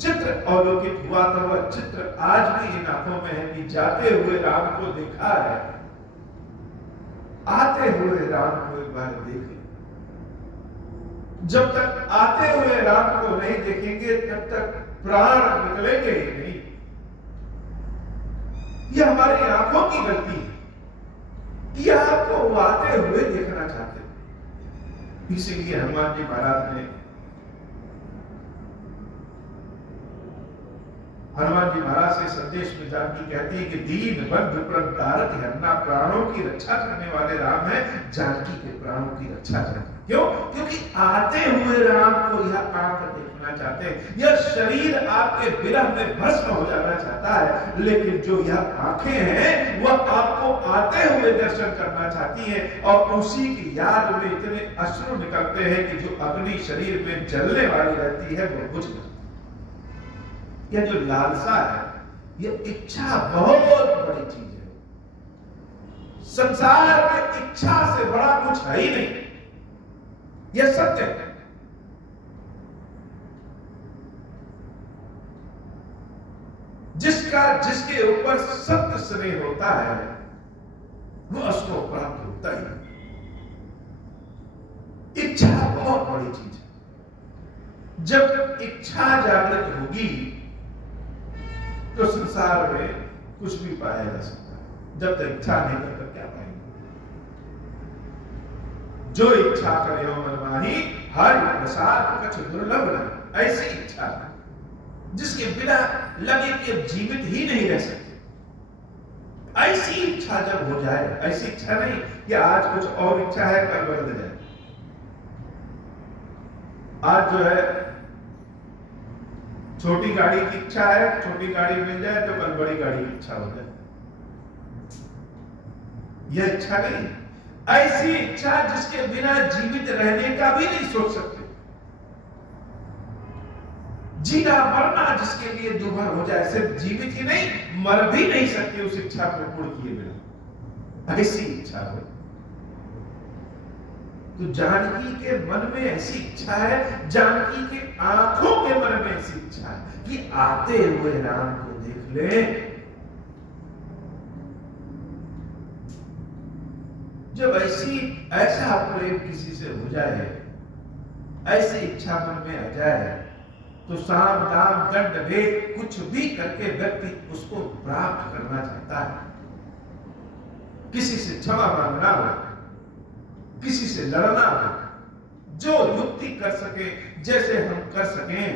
चित्र अवलोकित हुआ था, वह चित्र आज भी इन आंखों में है कि जाते हुए राम को देखा है, आते हुए राम को एक बार देखें। जब तक आते हुए राम को नहीं देखेंगे तब तक प्राण निकलेंगे ही नहीं। यह हमारी आंखों की गलती है कि आपको आते हुए देखना चाहते हैं। इसीलिए हनुमान जी महाराज ने हनुमान जी महाराज से संदेश में जानकी कहती है कि दीन बंधु प्रतारक हरना, प्राणों की रक्षा करने वाले राम है, जानकी के प्राणों की रक्षा करें। क्यों? क्योंकि आते हुए राम को यह आंख देखना चाहते हैं, यह शरीर आपके विरह में भस्म हो जाना चाहता है, लेकिन जो यह आंखें हैं वह आपको आते हुए दर्शन करना चाहती हैं। और उसी की याद में इतने अश्रु निकलते हैं कि जो अग्नि शरीर में जलने वाली रहती है वो बुझ जाती है। यह जो लालसा है, यह इच्छा बहुत बड़ी चीज है। संसार में इच्छा से बड़ा कुछ है ही नहीं, यह सत्य है। जिसके ऊपर सत्य स्नेह होता है वो उसको प्राप्त होता ही। इच्छा बहुत बड़ी चीज है। जब इच्छा जागृत होगी तो संसार में कुछ भी पाया जा सकता है। जब तक इच्छा नहीं तब तक क्या पाएंगे? जो इच्छा करे हो मनमाही, हर प्रसाद कछ दुर्लभ नहीं। ऐसी इच्छा जिसके बिना लगे कि अब जीवित ही नहीं रह सकते, ऐसी इच्छा जब हो जाए, ऐसी इच्छा नहीं कि आज कुछ और इच्छा है कल बदल जाए। आज जो है छोटी गाड़ी की इच्छा है, छोटी गाड़ी मिल जाए तो कल बड़ी गाड़ी की इच्छा हो जाए। यह इच्छा नहीं, ऐसी इच्छा जिसके बिना जीवित रहने का भी नहीं सोच सकते, जीना मरना जिसके लिए दुभर हो जाए, सिर्फ जीवित ही नहीं मर भी नहीं सकते उस इच्छा को पूर्ण किए बिना, ऐसी इच्छा हो। तो जानकी के मन में ऐसी इच्छा है, जानकी के आंखों के मन में ऐसी इच्छा है कि आते हुए राम को देख ले। जब ऐसा प्रेम किसी से हो जाए, ऐसी इच्छा मन में आ जाए, तो साम दाम दंड भेद कुछ भी करके व्यक्ति उसको प्राप्त करना चाहता है। किसी से क्षमा मांगना हो, किसी से लड़ना हो, जो युक्ति कर सके, जैसे हम कर सकें।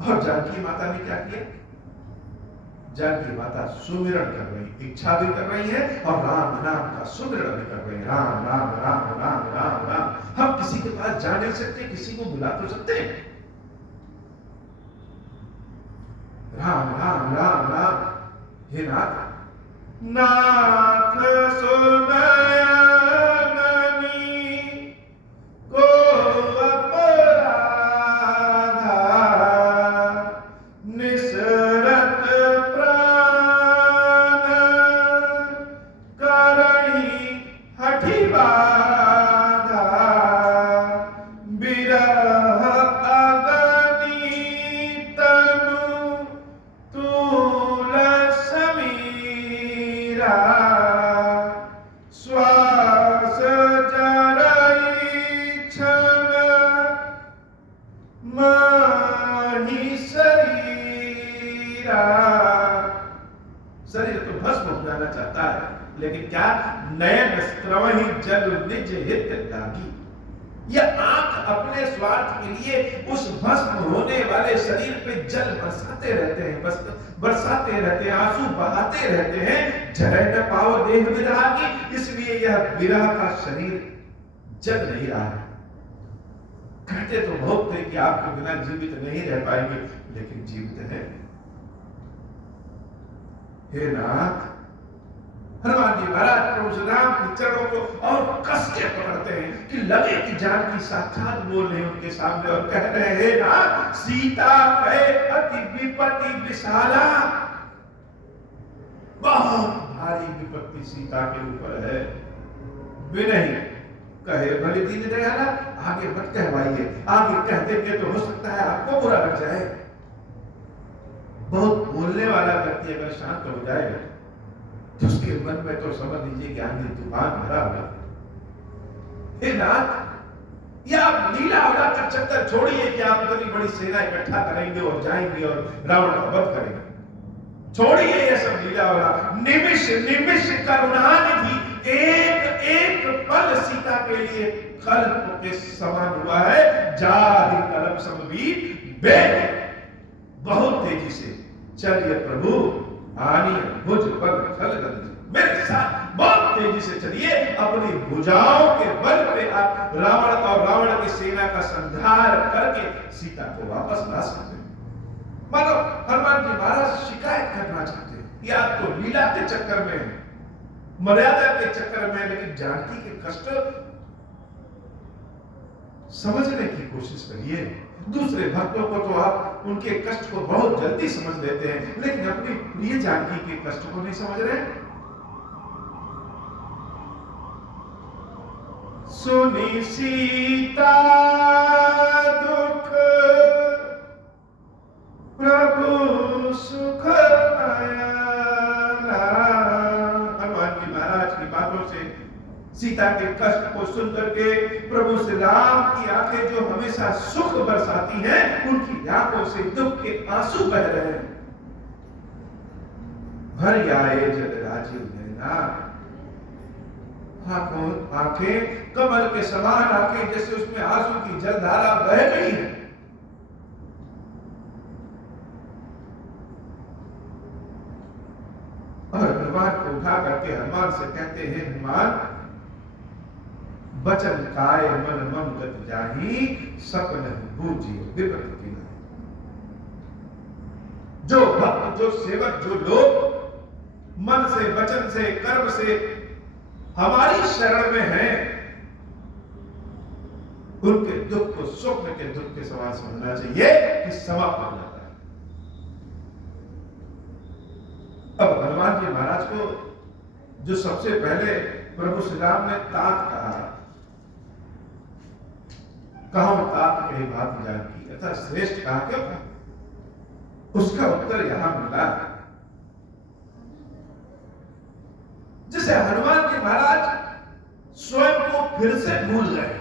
और जानकी माता ने क्या किया? जानकी माता सुमिरन कर रही, इच्छा भी कर रही है और राम नाम का सुमिरन भी कर रही है। राम राम राम राम राम राम। हम किसी के पास जा नहीं सकते, किसी को बुला तो सकते हैं। राम राम राम राम। हे नाथ, नाथ सुनयननी को अपराधा निसरत प्राण करणी हठि बाधा बिरह अगनी तनु तूल समीरा श्वास जरई क्षण माही शरीरा। शरीर तो भस्म हो जाना चाहता है, लेकिन क्या? नयन स्त्रवहि जल निज हित लागी। यह आंख अपने स्वार्थ के लिए उस भस्म होने वाले शरीर पे जल बरसाते रहते हैं, बरसाते रहते हैं, आंसू बहाते रहते हैं। झरे न पाओ देह विरह की, इसलिए यह विरह का शरीर जग नहीं रहा है। कहते तो बहुत थे कि आपके बिना जीवित नहीं रह पाएंगे, लेकिन जीवित है। हे नाथ, हनुमान जी महाराज प्रभु श्री राम के चरणों को और कस के पकड़ते हैं कि लगे कि जानकी साक्षात बोल रहे हैं उनके सामने और कह रहे हैं, हे नाथ, सीता कहे अति विपत्ति विशाला। बहुत भारी विपत्ति सीता के ऊपर है। विनय कहे भले दीन दयाला, आगे मत कहवाइए, आगे कह देंगे तो हो सकता है आपको बुरा लग जाए। बहुत बोलने वाला व्यक्ति अगर शांत हो जाए तो उसके मन में तो समझ लीजिए कि आंधी तूफान भरा होगा। हे नाथ, या आप लीला उला का चक्कर छोड़िए कि आप इतनी बड़ी सेना इकट्ठा करेंगे और जाएंगे और रावण का वध करेंगे। छोड़िए ये सब लीला उला। निमिष निमिष करुणानिधि, एक एक पल सीता के लिए कल्प के समान हुआ है। जाहि कल्प समवीत वेग, बहुत तेजी से चलिए प्रभु, आनी भुज पग खल गति। मेरे साथ बहुत तेजी से चलिए, अपनी भुजाओं के बल पे आप रावण और रावण की सेना का संहार करके सीता को वापस ला सकते हैं। मानो हनुमान जी महाराज शिकायत करना चाहते हैं, या तो लीला के चक्कर में, मर्यादा के चक्कर में, लेकिन जानकी के कष्ट समझने की कोशिश करिए। दूसरे भक्तों को तो आप उनके कष्ट को बहुत जल्दी समझ लेते हैं, लेकिन अपनी प्रिय जानकी के कष्ट को नहीं समझ रहे। सुनी सीता दुख प्रभु सुख आया। हनुमान जी महाराज की बातों से, सीता के कष्ट को सुनकर के प्रभु श्री राम की आंखें जो हमेशा सुख बरसाती हैं, उनकी आंखों से दुख के आंसू बह रहे हैं। भर आए जल राजीव नैना, आंखें कमल के समान आंखें, जैसे उसमें आंसू की जलधारा बह गई है। और हनुमान को उठा करके हनुमान से कहते हैं, हनुमान, बचन काय मन मम गत जाहि, सपन बूझी विपत की नहीं। जो भक्त, जो सेवक, जो लोग मन से, वचन से, कर्म से हमारी शरण में हैं, उनके दुख को स्वप्न के दुख के समान समझना चाहिए कि समाप्त हो जाता है। अब हनुमान जी महाराज को जो सबसे पहले प्रभु श्री राम ने तात कहा तात कहे बात जानकी अर्थात श्रेष्ठ कहा क्यों कहा, उसका उत्तर यहां मिल रहा है। जिसे हनुमान जी महाराज स्वयं को फिर से भूल गए,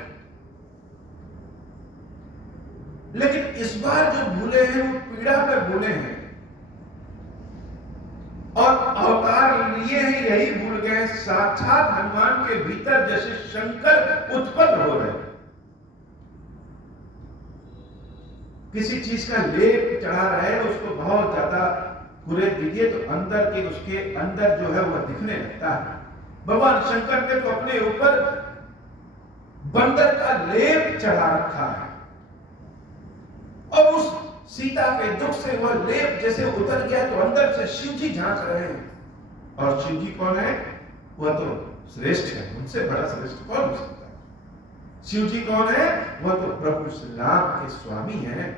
लेकिन इस बार जो भूले हैं वो पीड़ा में भूले हैं और अवतार लिए हैं यही भूल गए। साक्षात हनुमान के भीतर जैसे शंकर उत्पन्न हो रहे, किसी चीज का लेप चढ़ा रहे उसको बहुत ज्यादा पूरे दीजिए तो अंदर के उसके अंदर जो है वह दिखने लगता है। भगवान शंकर ने तो अपने ऊपर बंदर का लेप चढ़ा रखा है और उस सीता के दुख से वह लेप जैसे उतर गया तो अंदर से शिव जी झांक रहे हैं। और शिव जी कौन है? वह तो श्रेष्ठ है, उनसे बड़ा श्रेष्ठ कौन हो सकता है? शिव जी कौन है? वह तो प्रभु श्री राम के स्वामी हैं।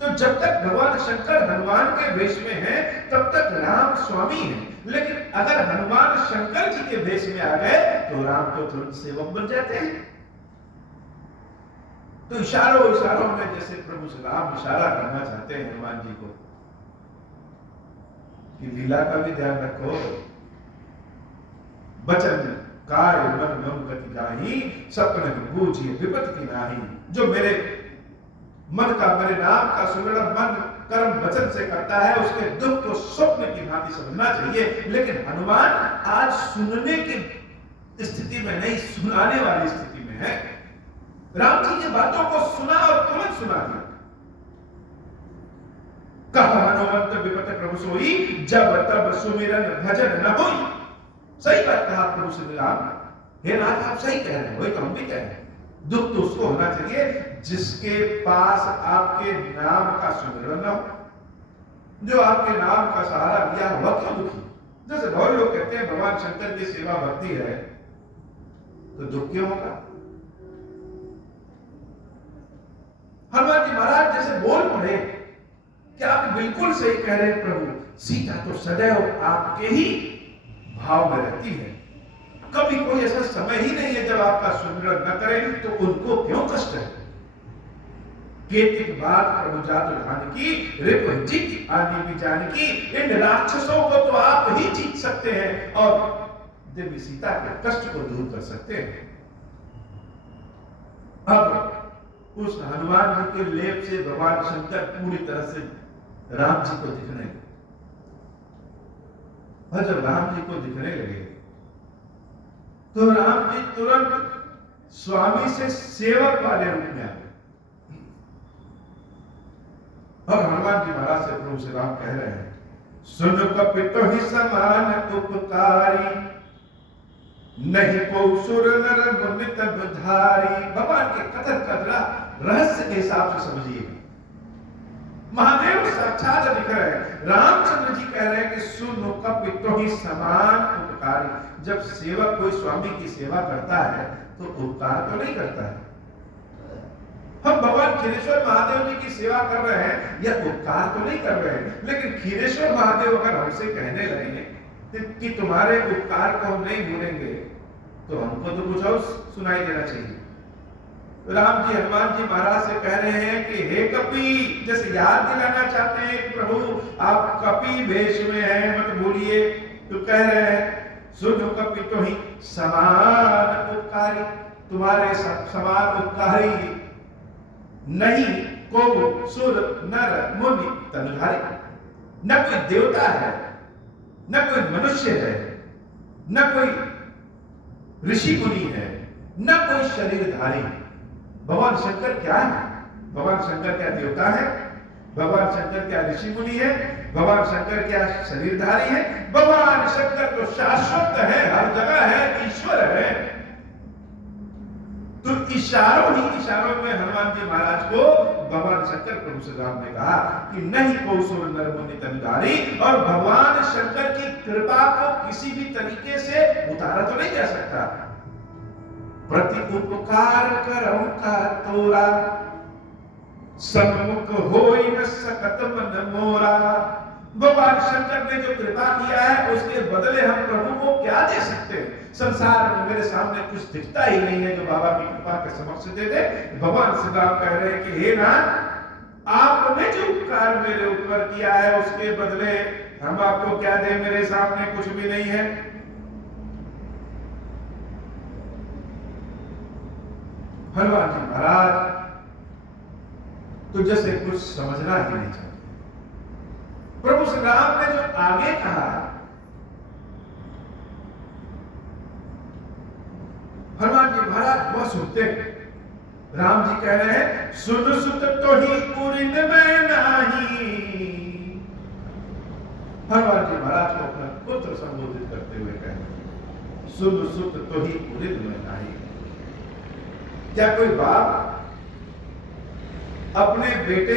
तो जब तक भगवान शंकर हनुमान के वेश में हैं तब तक राम स्वामी हैं, लेकिन अगर हनुमान शंकर जी के वेश में आ गए तो राम तो तुरंत सेवक बन जाते हैं। तो इशारों में जैसे प्रभु श्री राम इशारा करना चाहते हैं हनुमान जी को कि लीला का भी ध्यान रखो, वचन काय मन मम गति जाहि सपन बूझिए विपत की नाही। जो मेरे मन का मेरे नाम का सुमिरन मन कर्म वचन से करता है उसके दुख को स्वप्न की भांति समझना चाहिए। लेकिन हनुमान आज सुनने की स्थिति में नहीं, सुनाने वाली स्थिति में है। राम जी की बातों को सुना और तुरंत सुना दिया। कहा हनुमंत विपत प्रभु सोई जब तब सुमिरन भजन न होई। सही बात कहा प्रभु श्री राम, हे नाथ आप सही कह रहे हैं, वही तो हम भी कह रहे हैं। दुख तो उसको होना चाहिए जिसके पास आपके नाम का सुमिरन न हो, जो आपके नाम का सहारा लिया हुआ क्यों दुखी। जैसे बहुत लोग कहते हैं भगवान शंकर की सेवा भक्ति है तो दुख क्यों होगा। हनुमान जी महाराज जैसे बोल पड़े कि आप बिल्कुल सही कह रहे हैं प्रभु, सीता तो सदैव आपके ही भाव में रहती है, कभी कोई ऐसा समय ही नहीं है जब आपका सुमिरन न करें, तो उनको क्यों कष्ट है। केतिक बात प्रभु जात जानकी रिपु जीत आदि भी जानकी। इन राक्षसों को तो आप ही जीत सकते हैं और देवी सीता के कष्ट को दूर कर सकते हैं। अब उस हनुमान जी के लेप से भगवान शंकर पूरी तरह से राम जी को दिखने लगे। और जब राम जी को दिखने लगे तो राम जी तुरंत स्वामी से सेवक वाले रूप में आ गए। और हनुमान जी महाराज से प्रभु श्री राम कह रहे हैं, सुन कपितो ही समान उपकारी नहीं पौसुर नर मुनि तब धारी। भगवान के कथन का रहस्य के हिसाब से समझिए। महादेव साक्षात दिख रहे हैं, रामचंद्र जी कह रहे हैं कि सुनो कपितो ही समान उपकारी। जब सेवक कोई स्वामी की सेवा करता है तो उपकार तो नहीं करता है। हम भगवान खीरेश्वर महादेव जी की सेवा कर रहे हैं या उपकार तो नहीं कर रहे हैं, लेकिन खीरेश्वर महादेव अगर हमसे कहने लगे कि तुम्हारे उपकार को हम नहीं भूलेंगे तो हमको तो कुछ और सुनाई देना चाहिए। राम जी हनुमान जी महाराज से कह रहे हैं कि हे कपि, जैसे याद दिलाना चाहते हैं प्रभु आप कपि वेश में हैं मत भूलिए। तो कह रहे हैं सुनो कपि तो ही समान उपकारी, तुम्हारे समान उपकारी नहीं को सुर नर मुनि तनुधारी। न कोई देवता है, न कोई मनुष्य है, न कोई ऋषि मुनि है, न कोई शरीरधारी। भगवान शंकर क्या है? भगवान शंकर क्या देवता है? भगवान शंकर क्या ऋषि मुनि है? भगवान शंकर क्या शरीरधारी है? भगवान शंकर तो शाश्वत है, हर जगह है, ईश्वर है। तो इशारों में हनुमान जी महाराज को भगवान शंकर प्रभु श्री राम ने कहा कि नहीं कौशल नर मुनि तनुधारी। और भगवान शंकर की कृपा को किसी भी तरीके से उतारा तो नहीं जा सकता। प्रति उपकार करऊं का तोरा, सन्मुख होई न सकत मन मोरा। भगवान शंकर ने जो कृपा किया है उसके बदले हम प्रभु को क्या दे सकते हैं? संसार में मेरे सामने कुछ दिखता ही नहीं है जो बाबा की कृपा के समक्ष दे दे। भगवान श्री राम कह रहे हैं कि हे नाथ, आपने जो उपकार मेरे ऊपर किया है उसके बदले हम आपको क्या दें? मेरे सामने कुछ भी नहीं है। हनुमान जी महाराज तो जैसे कुछ समझना ही नहीं चाहते। प्रभु श्री राम ने जो आगे कहा, हनुमान जी महाराज वह सुनते हैं। राम जी कह रहे हैं, सुन सुत तो ही उरिन में नाही। हनुमान जी महाराज को अपना पुत्र संबोधित करते हुए कह रहे हैं, सुन सुत तो ही उरिन में नाही। क्या कोई बाप अपने बेटे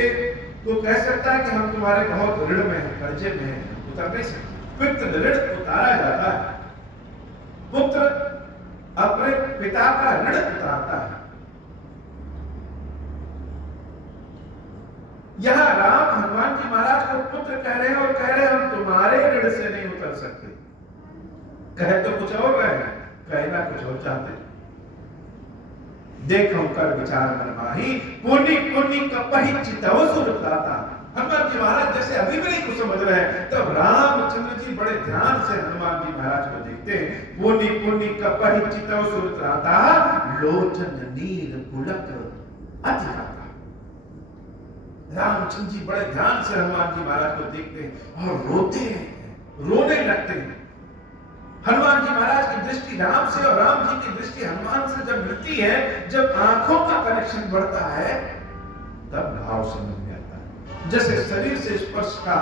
को कह सकता है कि हम तुम्हारे बहुत ऋण में हैं, कर्जे में हैं? उतार नहीं सकते। पितृ ऋण उतारा जाता है, पुत्र अपने पिता का ऋण उतारता है। यहां राम हनुमान जी महाराज को पुत्र कह रहे हैं और कह रहे हैं हम तुम्हारे ऋण से नहीं उतर सकते। कहे तो कुछ और रहे, कहना कुछ और चाहते। देखो कर विचार मन माही, पुनि पुनि कपहि चितव सुर त्राता। हनुमान जी महाराज जैसे अभी भी नहीं कुछ समझ रहे हैं, तब रामचंद्र जी बड़े ध्यान से हनुमान जी महाराज को देखते हैं। पुनि पुनि कपहि चितव सुर त्राता, लोचन नीर पुलक अतिगाता। रामचंद्र जी बड़े ध्यान से हनुमान जी महाराज को देखते हैं और रोते हैं, रोने लगते हैं। हनुमान जी महाराज की दृष्टि राम से और राम जी की दृष्टि हनुमान से जब मिलती है, जब आंखों का कनेक्शन बढ़ता है, तब भाव समझ में आता है। जैसे शरीर से स्पर्श का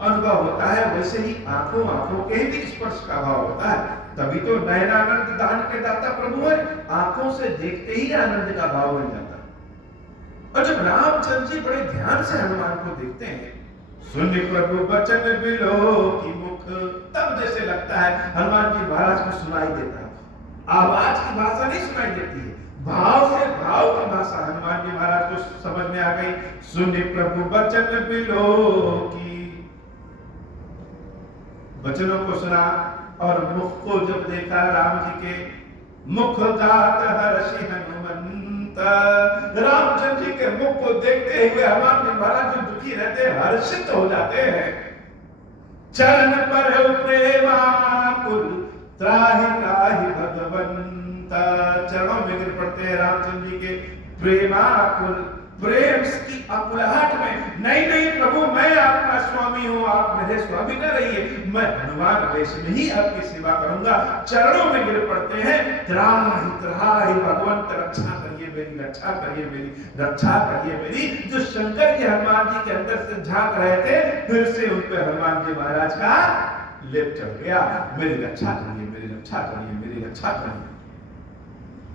अनुभव होता है, वैसे ही आंखों के भी स्पर्श का भाव होता है। तभी तो नयनानंद दान के दाता प्रभु है, आंखों से देखते ही आनंद का भाव बन जाता है। और जब रामचंद्र जी बड़े ध्यान से हनुमान को देखते हैं, सुन प्रभु बचन बिलो की मुख, तब जैसे लगता है हनुमान जी महाराज को सुनाई देता है। आवाज की भाषा नहीं सुनाई देती है, भाव से भाव की भाषा हनुमान जी महाराज को समझ में आ गई। सुन प्रभु बचन बिलो की, वचनों को सुना और मुख को जब देखा राम जी के, मुख गात हर्षि हनुमंत। रामचंद्र जी के मुख को देखते हुए हनुमान जी महाराज जो दुखी रहते हैं, हर्षित हो जाते हैं। चरण पर प्रेमाकुल त्राहि त्राहि भगवंत। चरणों में गिर पड़ते हैं रामचंद्र जी के प्रेमाकुल, प्रेम की अकुलाहट में। नहीं नहीं प्रभु, मैं आपका स्वामी हूं, आप मेरे स्वामी न रहिए, मैं हनुमान वेश में ही आपकी सेवा करूंगा। चरणों में गिर पड़ते हैं, त्राहि त्राहि भगवंत, रक्षा करिए मेरी, रक्षा करिए मेरी, रक्षा करिए मेरी। जो शंकर जी हनुमान जी के अंदर से झांक रहे थे, फिर से उन पे हनुमान जी महाराज का लेप चढ़ गया। मेरी रक्षा करिए, मेरी रक्षा करिए, मेरी रक्षा करिए।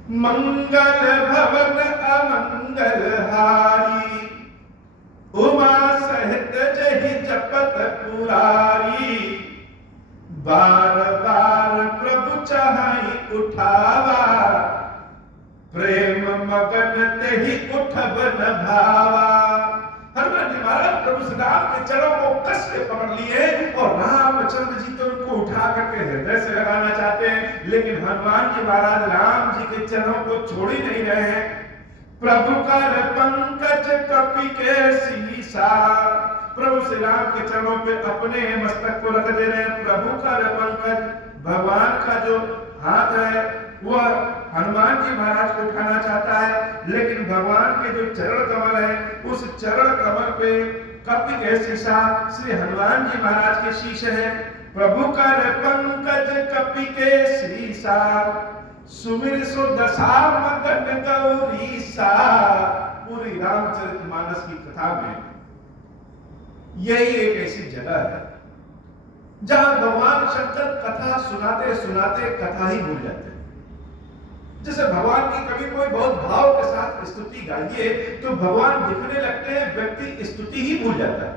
मंगल भवन अमंगल हारी, उमा सहित जहि जपत पुरारी। बार बार प्रभु चाहि उठावा, प्रेम मगन तेहि उठब न भावा। हनुमान जी महाराज प्रभु श्री राम के चरणों को कस के पकड़ लिए और रामचंद्र जी तो उनको उठा करके हृदय से लगाना चाहते हैं, लेकिन हनुमान जी महाराज राम जी के चरणों को छोड़ ही नहीं रहे हैं। प्रभु कर पंकज कपि के सीसा, प्रभु श्री राम के चरणों पे अपने मस्तक को रख दे रहे हैं। प्रभु कर पंकज, भगवान का जो हाथ है वह हनुमान जी महाराज को उठाना चाहता है, लेकिन भगवान के जो चरण कमल है, उस चरण कमल पे कपि के शीशा श्री हनुमान जी महाराज के शीश है। प्रभु कर पंकज कपि के शीशा, सुमिर सो दशा मगन गौरीसा। पूरी रामचरितमानस की कथा में यही एक ऐसी जगह है जहां भगवान शंकर कथा सुनाते सुनाते कथा ही भूल जाते हैं। जैसे भगवान की कभी कोई बहुत भाव के साथ स्तुति गाइए तो भगवान दिखने लगते हैं, व्यक्ति स्तुति ही भूल जाता है।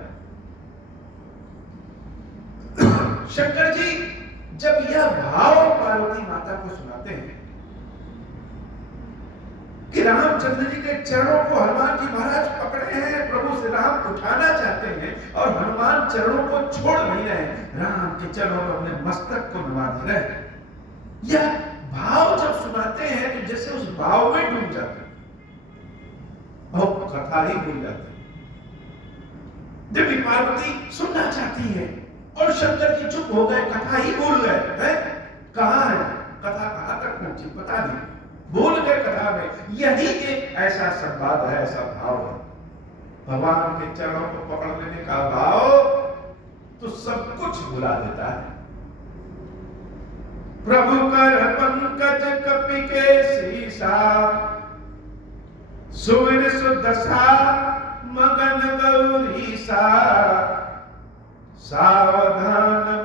शंकर जी जब यह भाव पार्वती माता को सुनाते हैं कि रामचंद्र जी के चरणों को हनुमान जी महाराज पकड़े हैं, प्रभु श्री राम उठाना चाहते हैं और हनुमान चरणों को छोड़ नहीं रहे, राम के चरणों पर अपने मस्तक को नमा दे रहे हैं। यह भाव जब सुनाते हैं तो जैसे उस भाव में डूब जाते हैं और कथा ही भूल जाते हैं। देवी पार्वती सुनना चाहती है और शंकर जी चुप हो गए, कथा ही भूल गए हैं। कहां है कथा, कहां तक पहुंची पता नहीं, भूल गए कथा में। यही एक ऐसा संवाद है, ऐसा भाव है। भगवान के चरणों को पकड़ लेने का भाव तो सब कुछ भुला देता है। प्रभु कर पंकज कपि के सीसा, सुविर सुदशा मगन गौरीसा, सावधान